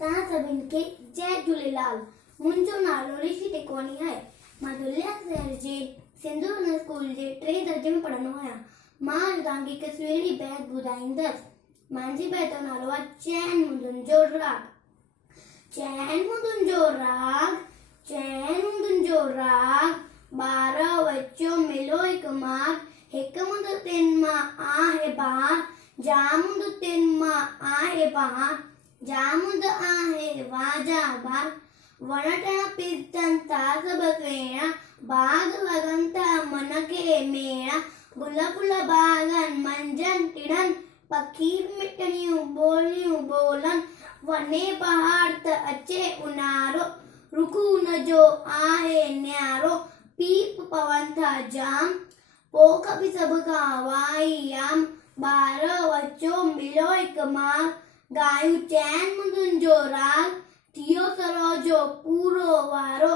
तव्हां सभिनि खे जय झूलेलाल। मुंहिंजो नालो ऋषि टिकवानी आहे। मां दुलिया शहर जे सिंधु स्कूल जे 3 दर्जे में पढ़ंदो आहियां। मां तव्हांखे हिकु सुहिणी बैत ॿुधाईंदसि। मुंहिंजी बैत जो नालो आहे चैन मुंदुनि जो राग। चैन मुंदुनि जो राग, चैन मुंदुनि जो राग, 12 बच्चो मिलो हिकु माग, हिकु मुंदु तिन मां आहे बहार, जा मुंदु तिन मां आहे बहार, जा मुंदु आहे वाजा बार, वण टिण पिजनि था सभु सुहिणा, बाग लॻनि था मन खे मेणा, गुल फुल बागनि मंझंदि टिणनि, पखी मिठड़ियूं ॿोलियूं ॿोलनि, वञे बहार त अचे ऊन्हारो, रुख हुनजो आहे न्यारो, पीप पवनि था जाम, पोख बि सभु खां वाई आम, ॿार बच्चो मिलो हिकु माग, गायूं चैन मुंदुनि जो राग, थियो सरो जो पूरो वारो,